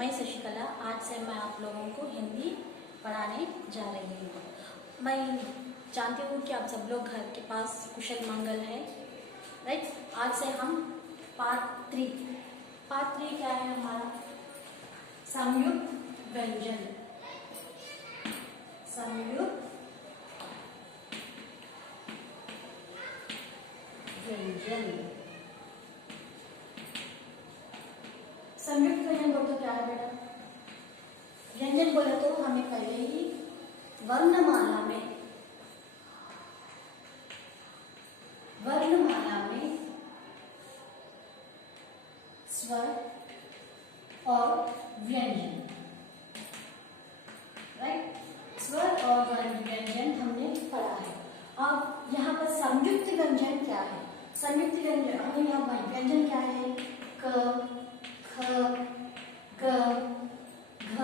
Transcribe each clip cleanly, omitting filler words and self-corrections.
मैं शशिकला। आज से मैं आप लोगों को हिंदी पढ़ाने जा रही हूँ। मैं जानती हूँ कि आप सब लोग घर के पास कुशल मंगल है, राइट। आज से हम पार्ट 3 क्या है हमारा? संयुक्त व्यंजन। संयुक्त व्यंजन। संयुक्त व्यंजन बोलते क्या है बेटा? व्यंजन बोले तो हमें पहले ही वर्णमाला में स्वर और व्यंजन, राइट। स्वर और व्यंजन हमने पढ़ा है। अब यहाँ पर संयुक्त व्यंजन क्या है? संयुक्त व्यंजन हमें यहाँ व्यंजन क्या है? क, ख, ग, घ,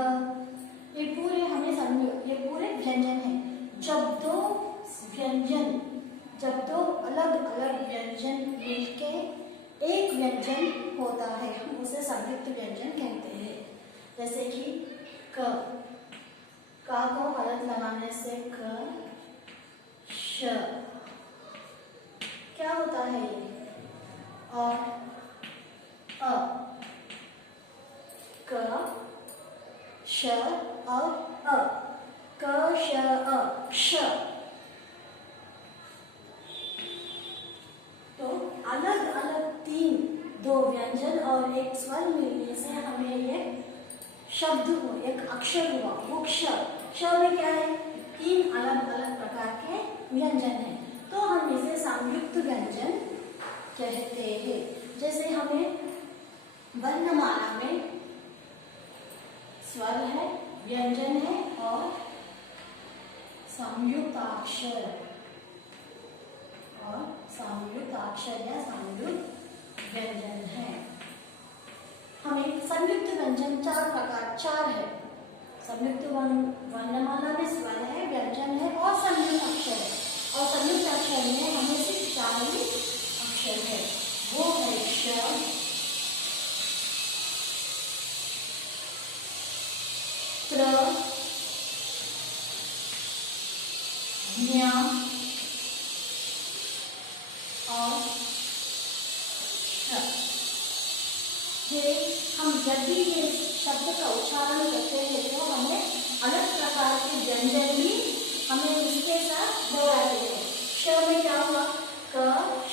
ये पूरे ये पूरे व्यंजन है। जब दो अलग अलग व्यंजन मिलके एक व्यंजन होता है, हम उसे संयुक्त व्यंजन कहते हैं। जैसे कि क को हलत लगाने से क, श क्या होता है ये? और अ, क, श और अ, क, श, अ, श। तो अलग अलग दो व्यंजन और एक स्वर मिलने से हमें ये शब्द हो, एक अक्षर हुआ, वो क्ष। क्ष में क्या है? 3 अलग अलग प्रकार के व्यंजन हैं, तो हम इसे संयुक्त व्यंजन कहते हैं। जैसे हमें वर्णमाला में स्वर है, व्यंजन है और संयुक्ताक्षर या संयुक्त व्यंजन है। हमें संयुक्त व्यंजन 4 है। संयुक्त वर्णमाला में स्वर है, व्यंजन है और संयुक्त अक्षर है। और संयुक्त अक्षर में हमें सिर्फ 4 ही अक्षर है, वो है श, त्र, ज्ञ और श। ये हम जब भी ये शब्द का उच्चारण करते हैं तो हमें अलग प्रकार के व्यंजन भी हमें इसके साथ दोहराते हैं। श में क्या हुआ? क, श,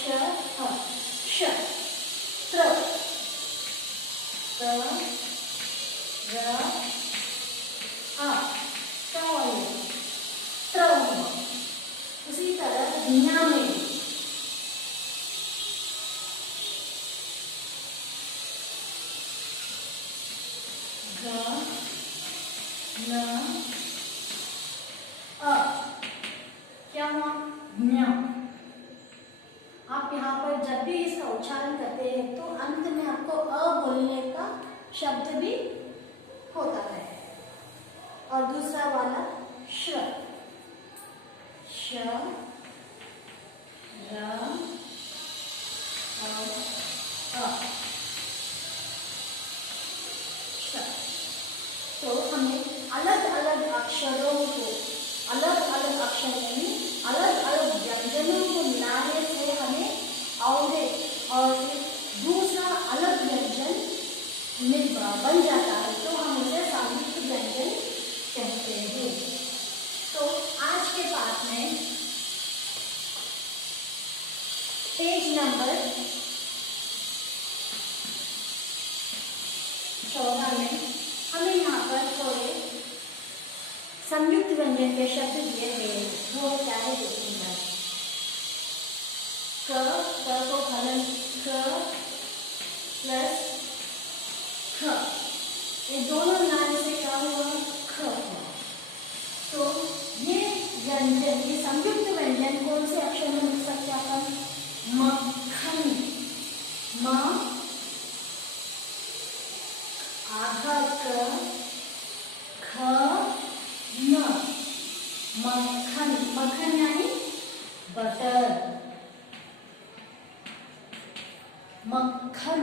ह, श। त्र, र, आ, क्या हुआ? त्र हुआ। उसी तरह ज्ञ में ग, न, अ, क्या हुआ? ज्ञ। आप यहाँ पर जब भी इसका उच्चारण करते हैं तो अंत में आपको अ बोलने का शब्द भी होता है। और दूसरा वाला श, श, र और अ, श। तो हमें अलग अलग अक्षरों को, अलग अलग अक्षर यानी अलग अलग व्यंजनों को मिलाने से हमें और दूसरा अलग व्यंजन बन जाता है, तो हम उसे संयुक्त व्यंजन कहते हैं। तो आज के पाठ में पेज नंबर 14 में हमें यहाँ पर थोड़े संयुक्त व्यंजन के शब्द दिए गए हैं, वो क्या है देखिएगा। क को हलन क प्लस ख, ये दोनों मिलाने से क्या हुआ? ख। तो ये व्यंजन, ये संयुक्त व्यंजन कौन से अक्षर में लिख सकते हैं अपन? मक्खन, म, आधा क, ख, न, मक्खन। मक्खन यानी बटर। मक्खन,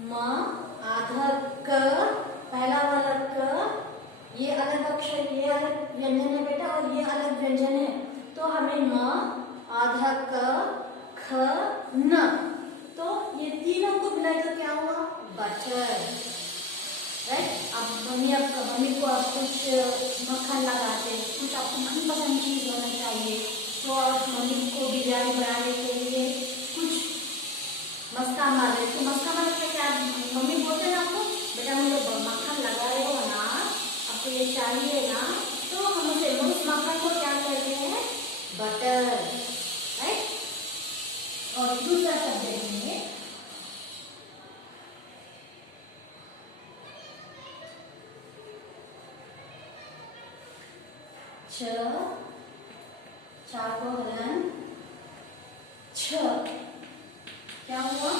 म, आधा क, पहला वाला क, ये अलग अक्षर, ये अलग व्यंजन है बेटा और ये अलग व्यंजन है, तो हमें म, आधा क, ख, न, तो ये तीनों को मिलाए तो क्या हुआ? बटर। राइट। अब मम्मी को आप कुछ मक्खन लगाते, कुछ आपको मनपसंद चीज होना चाहिए, तो आप मम्मी को बिरयानी बनाने के लिए कुछ मस्का मारे, तो मस्का मारे के क्या मम्मी बोलते हैं आपको, बेटा मुझे मक्खन लगाए हो ना, आपको ये चाहिए ना, तो हम उस मक्खन को क्या कहते हैं? बटर। राइट। और दूसरा शब्द देखेंगे, च, चा को हलन, छ, क्या हुआ?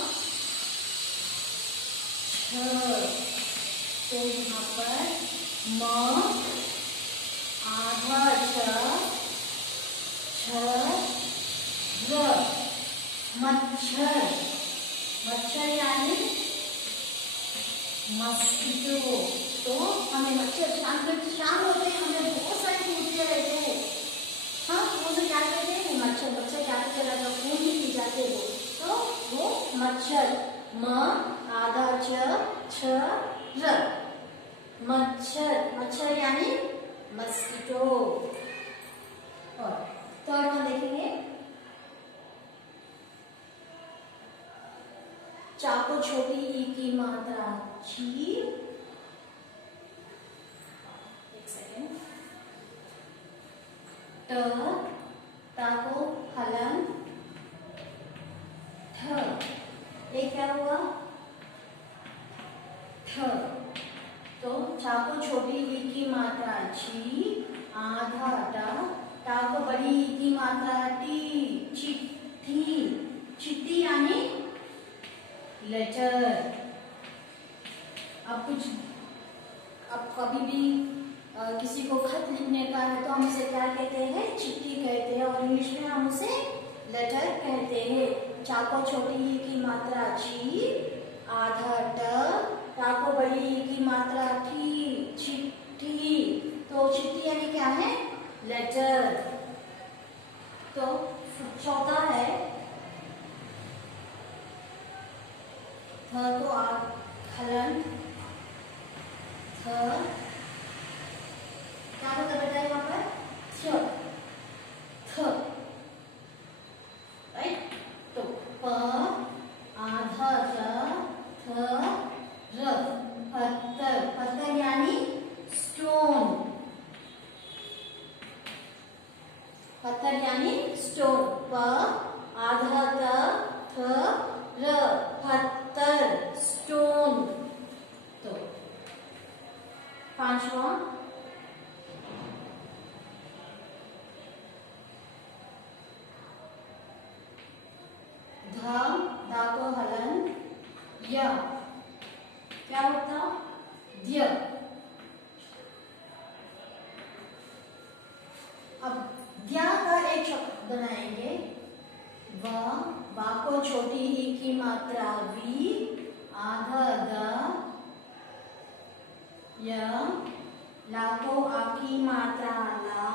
छ। तो यहाँ पर म, आधा छ, छ, र, मच्छर। मच्छर यानी मस्किटो। तो हमें मच्छर शाम होते हमें बहुत सारे टूटते रहते हैं, हाँ, वो जो क्या कहते हैं? मच्छर। मच्छर क्या चला जाओ, खून ही पी जाते हो, तो वो मच्छर। म, आधा छ, र, मच्छर। मच्छर यानी मस्किटो। और थर्ड वन देखेंगे, चा को छोटी ई की मात्रा ची, एक सेकेंड, ट, ता को हलन, ठ, ये क्या हुआ? ठ। तो चा को छोटी ई की मात्रा ची, आधा टा, टा को बड़ी ई की मात्रा टी, चिट्ठी। चिट्ठी यानी लेटर। अब कभी भी किसी को खत लिखने का है तो हम उसे क्या कहते हैं? चिट्ठी कहते हैं, और इंग्लिश में हम उसे लेटर कहते हैं। चा को छोटी ई की मात्रा ची, आधा ट, टा को बड़ी ई की मात्रा ठी, चिट्ठी। तो चिट्ठी यानी क्या है? लेटर। तो चौथा है, थ को हलन, थ, क्या होता बेटा यहाँ पर? थ। राइट। तो प, आधा थ, र, पत्थर। पत्थर यानी स्टोन। पत्थर यानी स्टोन। प, आधा थ, र, पत्थर, स्टोन। तो पांचवा, धा, धा को हलन, य, क्या होता? द्य। अब द्या का एक शब्द बनाएंगे, वा को छोटी ई की मात्रा वी, आधा द, य, ला को आ की मात्रा ला,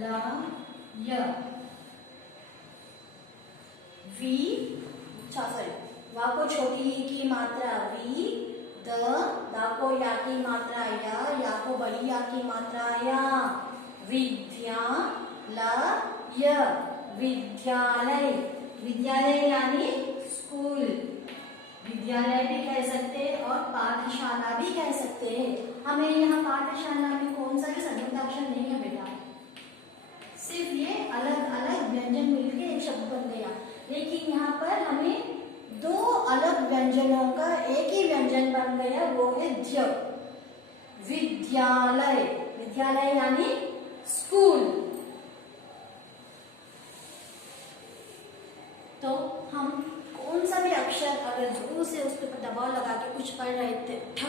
ला, य, वी, सॉरी, वा को छोटी ई की मात्रा वी, दा को या की मात्रा या को बड़ी या की मात्रा या, विद्या, ला, य, विद्यालय। विद्यालय यानी स्कूल। विद्यालय भी कह सकते हैं और पाठशाला भी कह सकते हैं। हमें यहाँ पाठशाला में कौन सा भी संयुक्ताक्षर नहीं है बेटा, सिर्फ ये अलग अलग व्यंजन मिलकर एक शब्द बन गया। लेकिन यहाँ पर हमें दो अलग व्यंजनों का एक ही व्यंजन बन गया, वो है ध्य। विद्यालय। विद्यालय यानी स्कूल। तो हम कौन सा भी अक्षर अगर जोर से उस पर दबाव लगा के कुछ पढ़ रहे थे, ठ,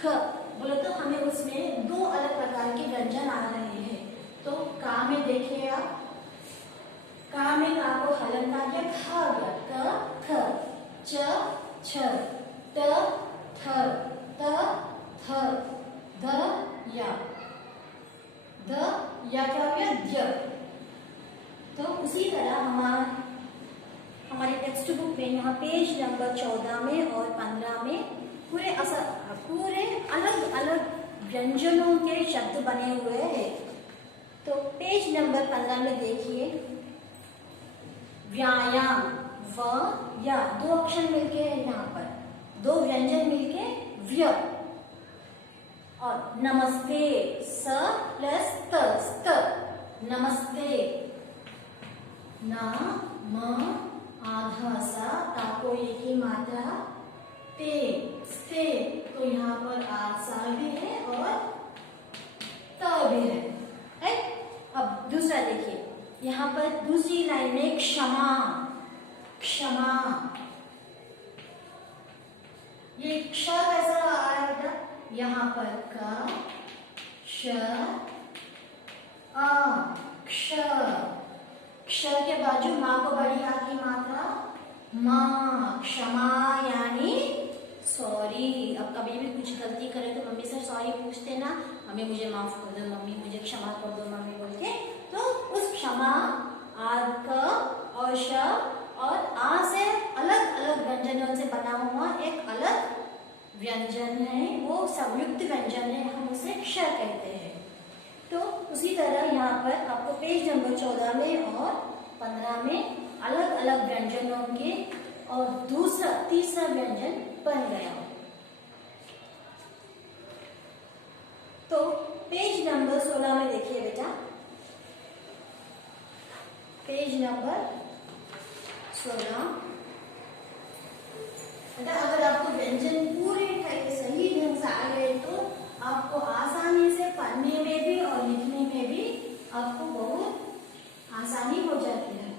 ख बोले, तो हमें उसमें दो अलग प्रकार के व्यंजन आ रहे हैं। तो का में देखिए आप, का में का को हलन का दिया, ख गया, क, ख, च, छ, ट थ त थ ध या ध या क्या हो गया य। तो उसी तरह हमारे टेक्स्ट बुक में यहाँ पेज नंबर 14 में और 15 में पूरे अलग अलग व्यंजनों के शब्द बने हुए हैं। तो पेज नंबर 15 में देखिए, व्यायाम व या दो अक्षर मिलके है, यहाँ पर दो व्यंजन मिलके व्य, और नमस्ते स प्लस त स्त, नमस्ते न म आधा सा ताको एक ही मात्रा ते स्ते, तो यहाँ पर आसा भी है और त भी है। अब दूसरा देखिए, यहाँ पर दूसरी लाइन में क्षमा, क्षमा, ये क्ष कैसा आ रहा है बेटा, यहाँ पर क श आ क्ष, क्ष के बाजू माँ को बड़ी आ की मात्रा माँ, क्षमा यानी सॉरी। अब कभी भी कुछ गलती करे तो मम्मी से सॉरी पूछते ना, मम्मी मुझे माफ कर दो, मम्मी मुझे क्षमा कर दो मम्मी बोल के। तो उस क्षमा आद क और श और आ से अलग अलग व्यंजनों से बना हुआ एक अलग व्यंजन है, वो संयुक्त व्यंजन है, हम उसे क्ष कहते हैं। तो उसी तरह यहाँ पर आपको पेज नंबर 14 में और 15 में अलग अलग व्यंजनों के और दूसरा तीसरा व्यंजन बन गया। तो पेज नंबर 16 में देखिए बेटा, पेज नंबर 16, बेटा अगर आपको व्यंजन पूरे सही ढंग से आ गए तो आपको आसानी से पढ़ने में भी और लिखने में भी आपको बहुत आसानी हो जाती है।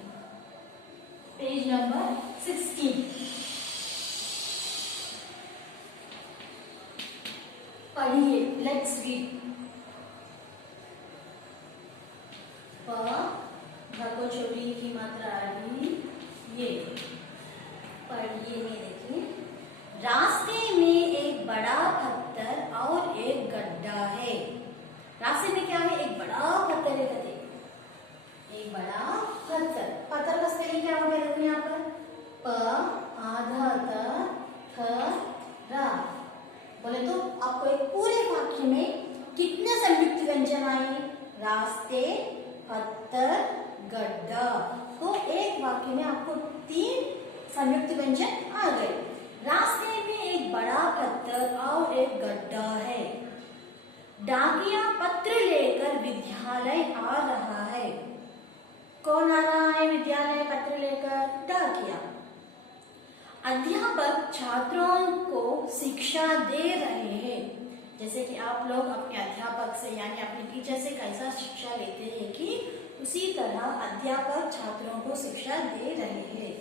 पेज नंबर 16, पढ़िए, लेट्स रीड। प को छोटी की मात्रा आड़ी, ये पढ़िए में देखिए, रास्ते में एक बड़ा पत्थर और एक गड्ढा है। रास्ते में क्या है, एक बड़ा पत्थर है, एक बड़ा पत्थर, पत्थर का स्पेलिंग क्या होगा देखो यहाँ पर, प आधा त थ रा। बोले तो आपको एक पूरे वाक्य में कितने संयुक्त व्यंजन आए, रास्ते, पत्थर, गड्ढा। तो एक वाक्य में आपको 3 संयुक्त व्यंजन आ गए। रास्ते में एक बड़ा पत्थर और एक गड्ढा है। डाकिया पत्र लेकर विद्यालय आ रहा है। कौन आ रहा है विद्यालय पत्र लेकर, डाकिया। अध्यापक छात्रों को शिक्षा दे रहे हैं। जैसे कि आप लोग अपने अध्यापक से यानी अपने टीचर से कैसा शिक्षा लेते हैं कि उसी तरह अध्यापक छात्रों को शिक्षा दे रहे हैं।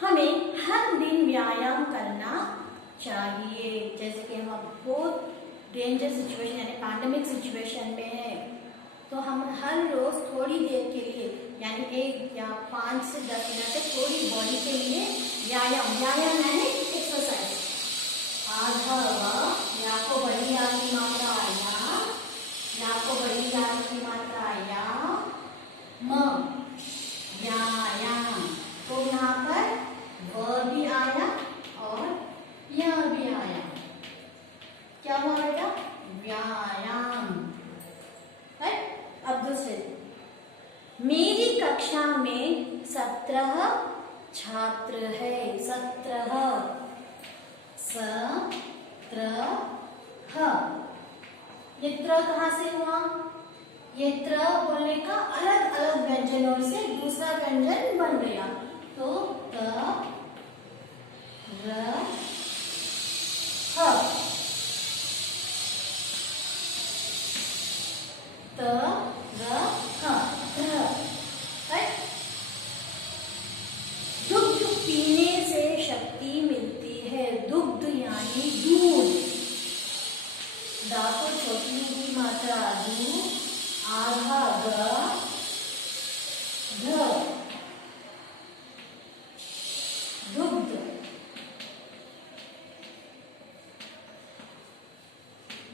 हमें हर दिन व्यायाम करना चाहिए। जैसे कि हम बहुत डेंजर सिचुएशन यानी पैंडेमिक सिचुएशन में है, तो हम हर रोज थोड़ी देर के लिए यानी 1 या 5 से 10 मिनट तक थोड़ी बॉडी के लिए व्यायाम यानी एक्सरसाइज। आधा या को बड़ी या की मात्रा या को बड़ी या की मात्रा या म व्यायाम। तो यहाँ पर व भी आया और यह भी आया, क्या हुआ बेटा, व्यायाम। अब दूसरे, मेरी कक्षा में 17 छात्र है। 17 ये त्र कहाँ से हुआ, ये त्र बोलने का अलग अलग व्यंजनों से दूसरा व्यंजन बन गया। तो त र ह, त र ह, दुग्ध पीने से शक्ति मिलती है। दुग्ध यानी दूध। दातो छोटी की मात्रा दू, आधा ग ध, दुग्ध।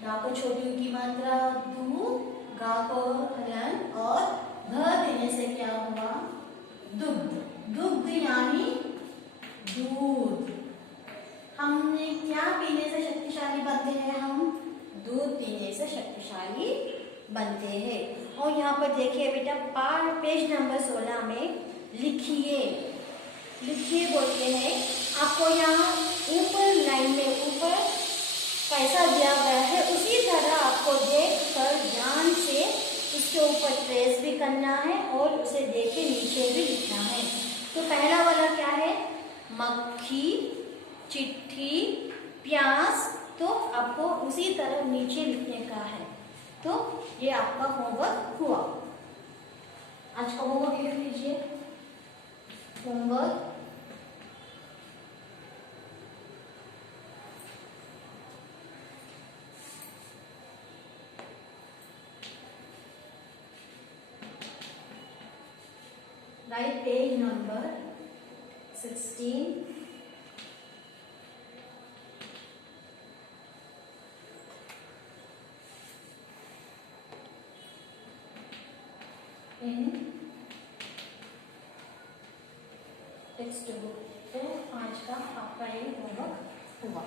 गा को छोटी की मात्रा दू, गा को हलन और ध देने से क्या हुआ दुग्ध। दुग्ध यानी दूध। हमने क्या पीने से शक्तिशाली बनते हैं? हम दूध पीने से शक्तिशाली बनते हैं। और यहाँ पर देखिए बेटा पेज नंबर 16 में लिखिए। लिखिए बोलते हैं, आपको यहाँ ऊपर लाइन में ऊपर कैसा दिया गया है उसी तरह आपको देख कर ध्यान से उसके ऊपर ट्रेस भी करना है और उसे देख के नीचे भी लिखना है। तो पहला वाला क्या है? मक्खी, चिट्ठी, प्यास। तो आपको उसी तरह नीचे लिखने का है। तो ये आपका होमवर्क हुआ। आज का होमवर्क लिख लीजिए। होमवर्क राइट पेज नंबर 16 इन टेक्स्ट बुक। तो आज का आपका ये होमवर्क हुआ।